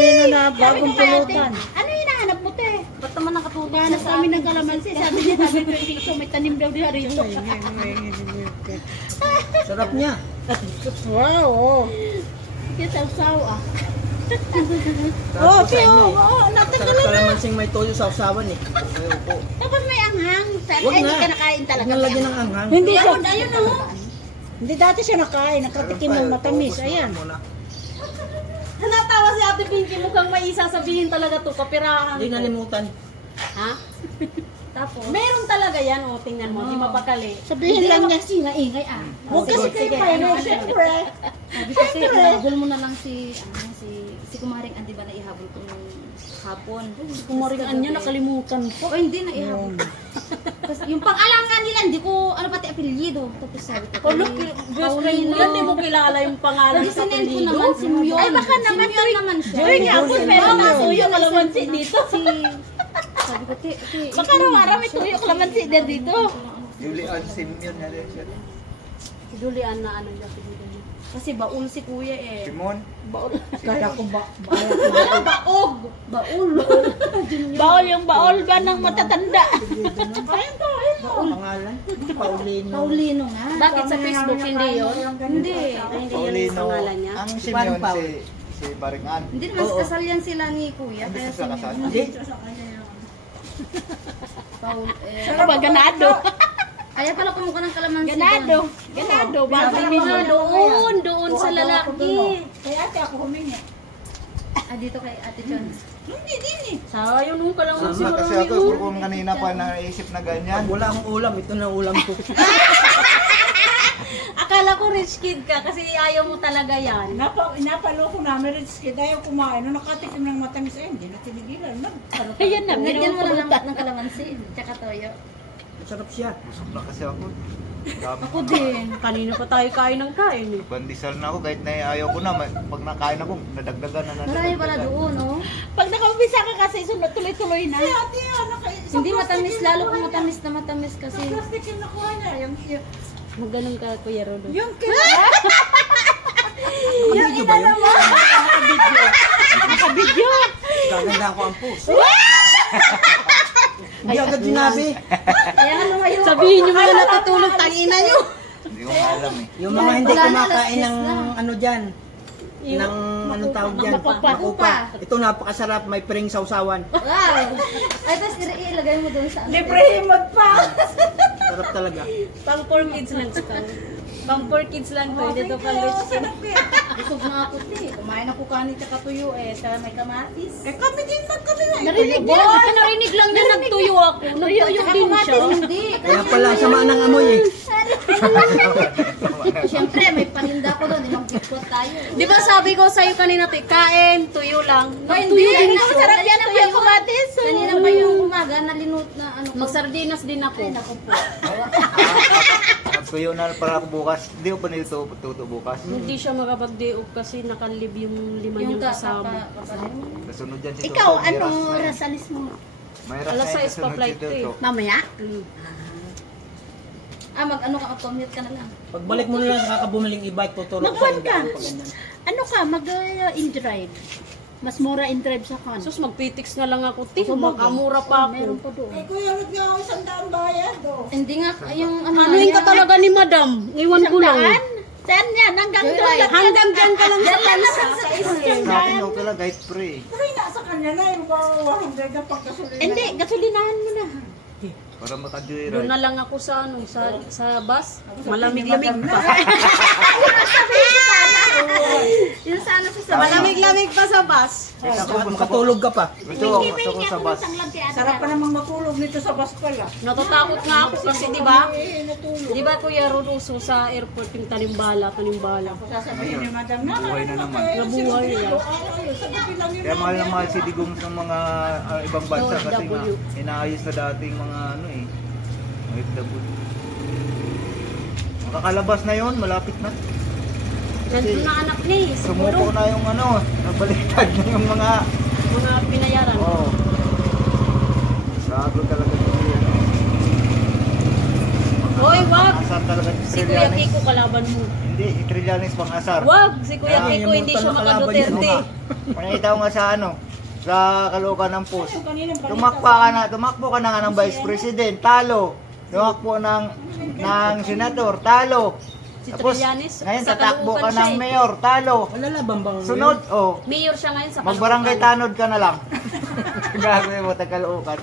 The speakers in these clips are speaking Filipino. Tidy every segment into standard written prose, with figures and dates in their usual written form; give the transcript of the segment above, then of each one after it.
Palomino na bagong pulutan. Ano yung hinahanap mo, te? Ba't naman nakatulog Kaya sa amin ng kalamansi, sabi niya, may tanim daw diya rito. Sarap niya. Wow. Kaya sausaw ah. Oh, Pio, Sarap natagalan na. kalamansing may toyo sa usawan eh. Tapos may anghang. Wag Hindi na. ka nakain talaga. Huwag nalagyan ng anghang. Hindi siya. Ayun o. Hindi dati siya nakain. Nakatikim ng matamis. Ayan. Natawa si Ate Pinky, mukhang may isasabihin talaga to, kapirahan. Hindi nalimutan. Ha? Tapos? Meron talaga yan, o, tingnan mo, di mapakali. Sabihin lang niya. Kasi ingay ah. Huwag kasi kayo paano, syempre. Sabi kasi, ihabol mo na lang si Kumaring Andi ba na ihabol ko nung hapon. Kumaringan niya, nakalimutan ko. O hindi na ihabol. Kasi yung pang-alangan nila, hindi ko, ano pati apelyido. Tapos sabi ko, Oh, look, best friend mo yan, di mo kilala yung pangalan kasi sa sinend ko apelyido. naman si Myon. Ay, baka naman si Myon naman siya. Tuwing hapon, meron na tuyo kalamansi dito. Sabi ko, Baka araw-araw may tuyo kalamansi din dito. Julian Simeon na rin siya. Si Julian na ano yung apelyido niya. kasi baul si kuya eh. Simon? Baol. Kala ko ba? Baog! Baul! Baol yung baol ba ng matatanda? Pangalan? Paulino. Paulino nga. Bakit sa Facebook hindi yun? Hindi. Ay, hindi yun Paulino. yung pangalan niya. Ang Simeon Paul. si Baringan. Hindi naman kasal yan sila ni kuya. Hindi Kaya sila kasal. Hindi. Paul, Ano ba, ganado? Ayaw pala kumuha ng kalamansi Ganado. doon. Ganado. Sabi nga, doon sa lalaki. Kaya ate ako humingi. Ah, dito kay Ate John. Hindi din eh. Sayang nung kalamansi Sama kasi marami ako, yun. kung kanina pa naisip na ganyan. Pag wala akong ulam, ito na ulam ko. Akala ko rich kid ka kasi ayaw mo talaga yan. Napaloko namin rin kid ayaw kumain. Nung nakatikim ng matamis, hindi na tinigilan. Ayan na. Lagyan mo lang Pinupulutan. ng kalamansi. Tsaka toyo. Sarap siya. Busog na kasi ako. Dami. Ako din. Kanina pa tayo kain ng kain eh. Bandisal na ako kahit na ayaw ko na. Pag nakain ako, nadagdagan na Marami pala doon, oh. Pag nakaumpisa ka kasi, sunod tuloy-tuloy na. Hindi matamis, lalo kung matamis na matamis kasi. Plastic yung nakuha niya. Maganon ka, Kuya Rodo. Yung Video ba yun? Nakabidyo. Gaganda ako ang post. Hindi agad sinabi. Kaya nga lumayo. Sabihin nyo mga natutulog, tangina nyo. Hindi ko alam eh. Yung mga hindi Wala na, kumakain alas ng 10 na. ano dyan. Ng anong tawag dyan? Makupa. Ito napakasarap. May pring sausawan. Wow! Ay, tapos ilagay mo doon sa ano. librehimod pa. Sarap talaga. Pang 4 kids lang ito. Pang 4 kids lang to. Hindi to pang rich kid. Busog na ako, te. Kumain ako kanin tsaka tuyo eh. Tsaka may kamatis. Eh kami din kami na. Narinig niya. Narinig lang na nagtuyo ako. Nagtuyo din siya. Hindi. Kaya pala sama ng amoy eh. Siyempre, may paninda ko doon. Mag-bigkot tayo. Di ba sabi ko sa'yo kanina, te, kain, tuyo lang. Ay, Nagtuyo hindi. din Ang siya. sarap yan. Tuyo kumatis. Kanina pa yung umaga, nalinot na ano ko. Magsardinas din ako. Ay, naku po. Nagtuyo na para ako bukas. Hindi ko pa nito tuto bukas. Hindi siya makapag-day off kasi nakalib yung lima niyang kasama. Kasunod dyan si Ikaw, Toto, may ano, ras na yan. rasalis mo? May ras Alas na yan, 6 pa kasunod flight si ko eh. Toto. Mamaya? Ah, mag-ano ka, commute ka na lang. Pagbalik mo na lang kakabumiling e-bike, tuturo ko Magwan sa'yo ka. daan pag ganyan. Ano ka, mag-in-drive. Mas mura in-drive sa kan. Sus, magpitix na lang ako, te. So, Makamura pa Meron ako. pa doon. Eh kuya, wag nga ako 100 bayad. Hindi nga, yung ano. Anuin ka talaga ni madam. Iwan ko lang. Saan? Saan yan? Hanggang doon lang. Hanggang dyan ka lang sa kansa. Sa akin okay lang kahit free. Pero yung nasa kanya na yung 100 na pagkasulina. Hindi, gasolinahan mo na. Para Doon makajoyride. na lang ako sa ano, sa bus. Malamig-lamig pa. Yung sa ano sa Malamig-lamig pa sa bus. Makatulog ka pa. Gusto ko sa bus. Sarap pa namang matulog nito sa bus pala. Natatakot nga ako kasi di ba? Di ba Kuya Roduso sa airport yung tanimbala. Sasabihin ni madam na. Buhay na naman. Nabuhay niya. Sa gabi lang yun. Kaya mahal na mahal si Digong sa mga ibang bansa kasi nga inaayos na dating mga ano eh. OFW. Makakalabas na yon, malapit na. Nandun na anak ni. Sumuko na yung ano, nabaliktad na yung mga Pinayaran. Sago talaga yun. Hoy, wag! Asar talaga Si Kuya Kiko kalaban mo. Hindi, si Trillanes pang asar. Wag! Si Kuya Kaya Kiko hindi siya immortal na kalaban makaduterte. yan, Panakita ko nga sa ano, sa Caloocan ng post. Yung kanina balita Tumakbo ka na nga ng Vice President, talo. Tumakbo ng Senador, talo. Si Tapos, Trillanes, ngayon sa tatakbo ka Caloocan siya ng eh. Mayor, talo. Wala labang bang Sunod, Mayor siya ngayon sa magbarangay Caloocan. tanod ka na lang. Gagawin mo, Caloocan.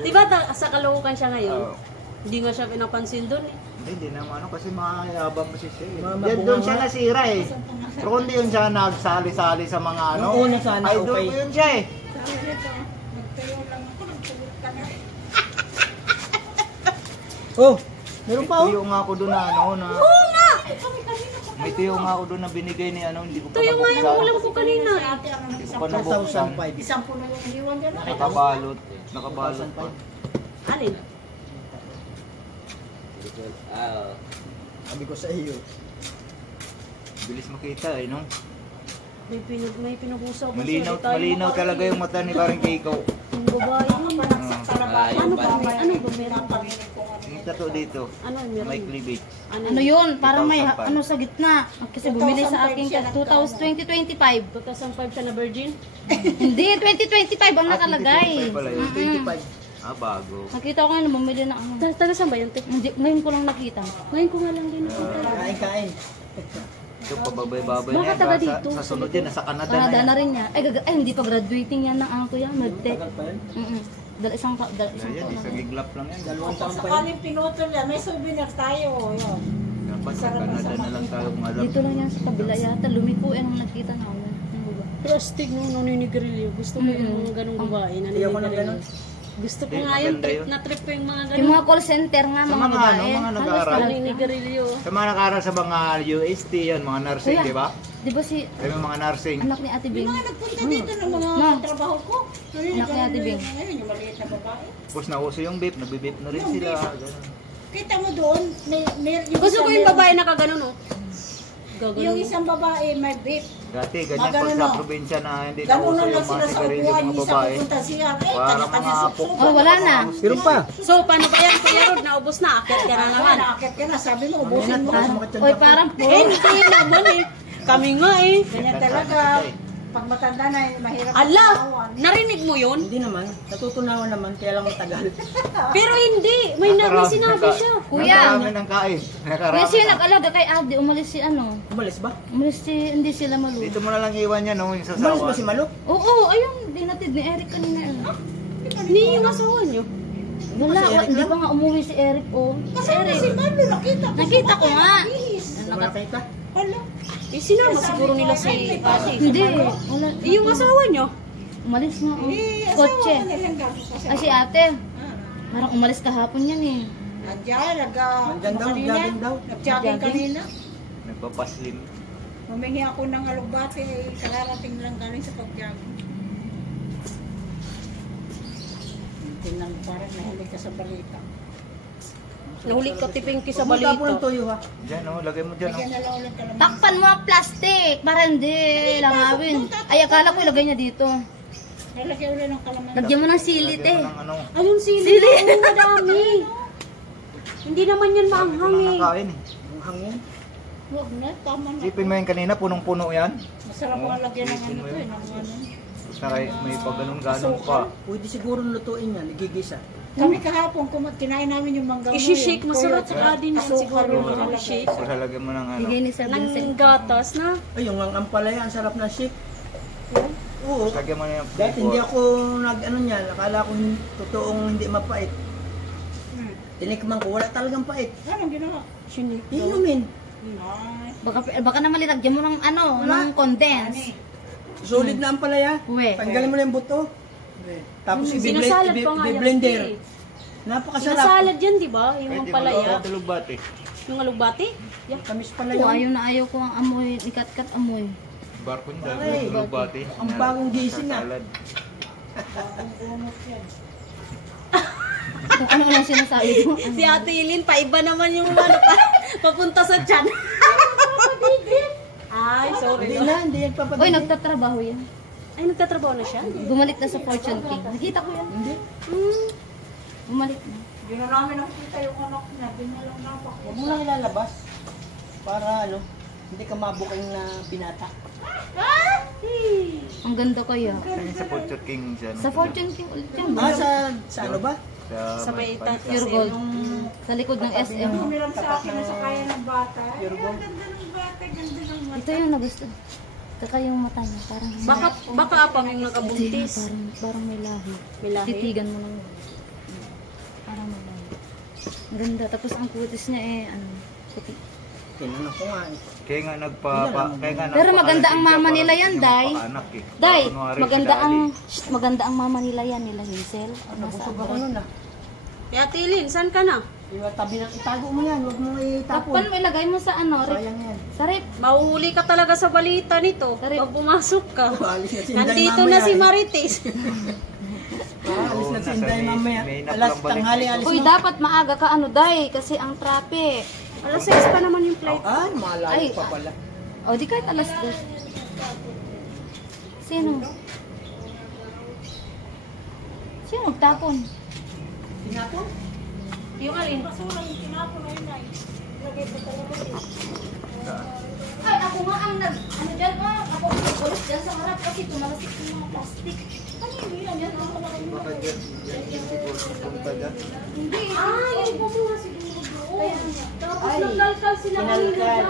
Diba sa Caloocan siya ngayon? Oo. Hindi nga siya pinapansin doon eh. Hindi naman kasi mayabang kasi siya eh. Mga Yan doon siya nasira eh. Pero kung di yun siya nagsali-sali sa mga ano, Noong una sana, ay doon okay. ko yun siya eh. nagtayo lang ako, nagtulog ka na. Oh, meron pa May oh. tuyo nga ako doon na ano na. Oo nga! May tuyo nga ako doon na binigay ni ano, hindi ko pa Tuyo nga yung nabuksan. ulam ko kanina eh. Ate, ang Hindi ko pa nabuksan. 1,005. isang puno yung iniwan dyan. Nakabalot pa. Alin? Sabi ko sa iyo. Bilis makita eh, no? May pinupusaw ko Malinaw talaga yung mata ni Parang Kiko. Yung babae. Ano ba nagsatrabaho? Ano ba meron pa? Yung tato dito, Ano may meron? cleavage. Ano yun? Parang may 2005. ano sa gitna. Kasi bumili sa akin 2025. 2005 siya na virgin? Hindi, 2025 ang nakalagay. 25 pala yun. 25. Bago. Nakita ko nga na bumili ng ano. Taga saan ba yun, te? Hindi, ngayon ko lang nakita. Ngayon ko nga lang din nakita. Kain-kain. Ito pababay-babay Baka niya. taga Sa dito, sunod yan, nasa Canada Canada na na yan. rin niya. Ay, hindi pa graduating yan ng ako yan. Magte. Tagal pa yan. Isang Yan, taon isang na. iglap lang yan. Dalawang taon pa yan. Sakaling pinutol yan, may souvenir tayo. Yun. Dapat sa Canada na lang tayo kung alam. Dito lang yan sa kabila yata. Lumiko eh nung nakita na ako. Pero astig nung naninigarilyo. Gusto ko yung mga ganong babae na Ayoko ng naninigarilyo. ganon. Gusto ko Hindi, nga yun, maganda yun. trip ko yung mga Yung ganong mga call center nga, Sa mga mga babae. ano, mga Halos nag-aaral. talaga. naninigarilyo. Sa mga nakaral sa mga UST yan, mga nursing, Kuya, di ba? Di ba si Kami mga nursing. anak ni Ate Bing? Mga nagpunta dito ng mga Ma'am. trabaho ko. Anak ni Ate Bing. Ngayon, yung maliit na babae. Tapos nauso yung vape, nabibip na rin Yung sila. vape. Ganun. Kita mo doon, may Gusto ko yung babae na kaganon, oh. Yung Gaganon. isang babae may vape. Dati, ganyan Magano pag sa no? probinsya na hindi Ganun nauso lang yung sila mga sa sigarilyo upuan, mga isa babae. pupunta siya. Eh, Para kanya-kanya mga suksok. Oh, wala na. Meron pa. So, paano ba yan, Kuya Rod? Naubos na, akit ka na naman. Nakakit ka na, sabi mo, ubusin mo. Oy, parang Hindi naman eh. Kami nga eh. Ganyan talaga. Pag matanda na, mahirap Ala! katawan. Narinig mo yun? Hindi naman. Natutunawan naman, kaya lang matagal. Pero hindi. May sinabi siya. Kuya. Nakarami ng kain. Nakarami Kaya siya na. nag-alaga kay Adi, umalis si ano. Umalis ba? Umalis si, hindi sila malu. Dito mo na lang iwan yan, no, yung Umalis sasawa. ba si Maluk? Oo, ayun, dinatid ni Eric kanina. Ni yung asawa niyo. Wala, Si Eric hindi lang? pa nga umuwi si Eric, oh. Si Kasama si Eric. Mano, nakita ko. Nakita ko nga. Ihis. Nakakita? Ala. Eh, sinama siguro nila si Ate. Hindi, wala. Eh, yung asawa niyo. Umalis nga, oh. Eh, asawa Kotse. ko nilang gago ko sa- Ay, si ate. Ah. Parang umalis kahapon yan eh. Nandiyan, Nandyan daw, kanina, jogging daw. nag-jogging kanina. Nagpapaslim. Humingi ako ng alugbate, kararating lang galing sa pag-jogging. Tingnan parang nahuli ka sa balita. Nahuli ka tipingki sa Pumunta po ng balita. toyo ha. Diyan, no, lagay mo dyan, no. Lagyan na lang ulit ka naman. Takpan mo ang plastic para hindi langawin. Ay, akala ko ilagay niya dito. Lalagyan ulit ng kalaman. Lagyan mo ng silit Lagyan eh. mo ng ano. Ayun, sili. Oo, madami. Hindi naman yan Dami maanghang ko na eh. nakain eh. Ang hangin. Huwag na, tama na. Sipin mo yung kanina, punong-puno yan. Masarap Oo, nga lagyan ng isin ano mo to yun. eh, ng ano. Saka may pag ganun-ganun pa. Pwede siguro lutuin yan, nagigisa. Kami kahapon, kinain namin yung mangga. I-shake masarap sa din yan siguro. I-shake. Saka lagyan mo ng ano. Bigay ni Sir Vincent. Ng gatas na. Ay, yung ang ampalaya, ang sarap na shake. Oo. Lagyan mo na yung Dati flavor. hindi ako nag-ano niyan, akala ko totoong hindi mapait. Tinikman ko, wala talagang pait. Anong ginawa? Sinik. Inumin. Ay, Baka naman lagyan mo ng ano, ng condense. Solid na ampalaya. Uwe. Tanggalin mo lang yung buto. Tapos Sinasalad pa nga yan. i-blender. eh. Napakasarap. Sinasalad yan, di ba? Yung Pwede palaya. mo tulog eh. Yung alugbati. Yeah. Kamis pala Oo, yun. ayaw ko ang amoy, ikat-kat amoy. Barko niya, Pare, dahil tulog bati. ang bagong gising ah. Salad. Kung ano lang sinasabi ko. Si Ate Eileen, paiba naman yung ano papunta sa tiyan. Ay, sorry. Hindi na, hindi yan Uy, papadali. nagtatrabaho yan. Ay, nagtatrabaho na siya? Bumalik na sa Fortune King. Nakita ko yan. Hindi. Bumalik na. Hindi na namin nakita yung anak niya. Di na lang napak. Huwag mo lang ilalabas. Para ano, Hindi ka mabuking na binata. Ang ganda kaya. Ayun sa Fortune King siya. Sa Fortune King ulit yan. Sa ano ba? Sa may Pure gold. Sa likod ng SM. Umiram sa akin na sa kaya ng bata. Ay, Pure gold. ang ganda ng bata, ganda ng mata. Ito yung nagusto. Saka yung mata niya. Parang Baka apang yung nakabuntis. parang may lahi. May lahi. Titigan mo lang. Parang may lahi. Ang ganda. Tapos ang kutis niya puti. Tinanong ko nga. Kaya nga Pero maganda ang mama nila yan, Day. Day, Kunwari, maganda ang mama nila yan, nila Hazel. Nabusog ako nun ah. Kaya Tilin, saan ka na? Yung tabi ng itago mo yan, huwag mo itapon. Tapon mo, ilagay mo sa ano, Sayang yan. sa rep. Mahuhuli ka talaga sa balita nito. Pag pumasok ka. Alis na si Inday Nandito mamaya. na si Marites. Alis na si Inday mamaya. Alas tanghali, alis Uy, na. dapat maaga ka Day, kasi ang traffic. Alas 6 pa naman yung flight. Ay, malayo pa pala. O, di kahit alas 2. Sino? Sino magtapon? Tinapon? Yung alin? Ay, ako nga ang ano dyan, ako ang nagpulis dyan sa harap kasi tumalasik yung mga plastic. Ano yun yan? Baka dyan siguro punta dyan. Hindi. Yung bumuha siguro doon. Tapos nagkalkal sila kanina dyan.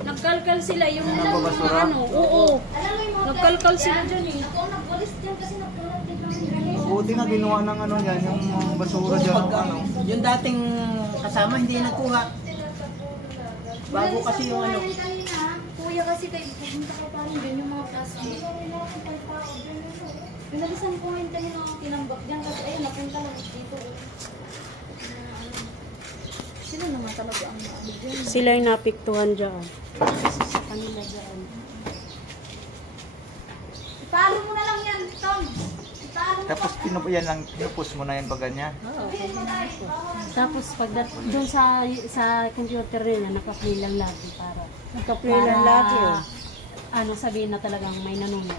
Nagkalkal sila yung Nababasura? Oo. Alam mo yung motel Nagkalkal sila dyan eh. Ako ang nagpulis dyan kasi nagpulis lang yung Buti nga ginawa ng ano yan, yung basura dyan. Ano. Yung dating kasama, hindi nakuha. Bago kasi yung ano. Kuya kasi kayo, pupunta ka pa rin dyan yung mga plastic. Pinalisan ko yung tayo na tinambak dyan kasi ayun, napunta lang dito. Sino naman talaga ang maano dyan? Sila yung napiktuhan dyan. Kanila dyan. Italo mo na lang yan, Tom. Italo mo. Tapos pinupus mo na yan pag ganyan. Tapos pagdat doon sa computer nila naka-play lang lagi para Nagka-play lang lagi. ano sabihin na talagang may nanonood.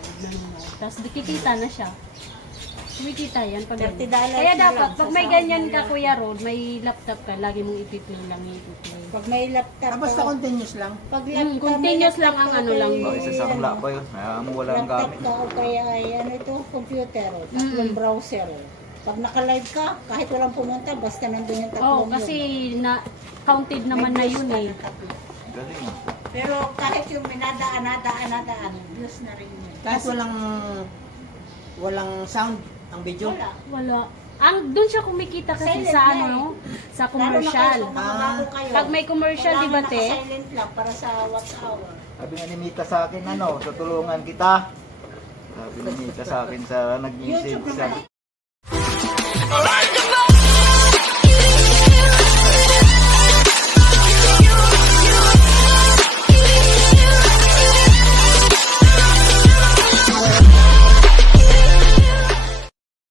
Tapos kikita na siya. Kumikita yan pag $30 Kaya na dapat lang pag sa may sahod ganyan nila. ka Kuya Rod, may laptop ka, lagi mong ipi-play lang ipi-play. Pag may laptop Basta continuous lang. pag Continuous lang ang ano lang. O, isa sa akla pa yun. Mo walang laptop gamit. ka o kaya ay ano ito, computer, tatlong browser. Pag naka-live ka, kahit walang pumunta, basta nandun yung tatlong Oh, kasi na counted naman na yun eh. Galing. Pero kahit yung minadaan, views na rin yun. Kahit walang sound ang video. Wala. Wala. Doon siya kumikita kasi Silent sa na ano, eh. sa Lalo na commercial. kayo, kung mga bago kayo. Pag may commercial, di ba, te? Naka-silent lang para sa watch hour. Sabi nga ni Mita sa akin, tutulungan kita. Sabi ni Mita sa akin sa nag-message YouTube sa... naman.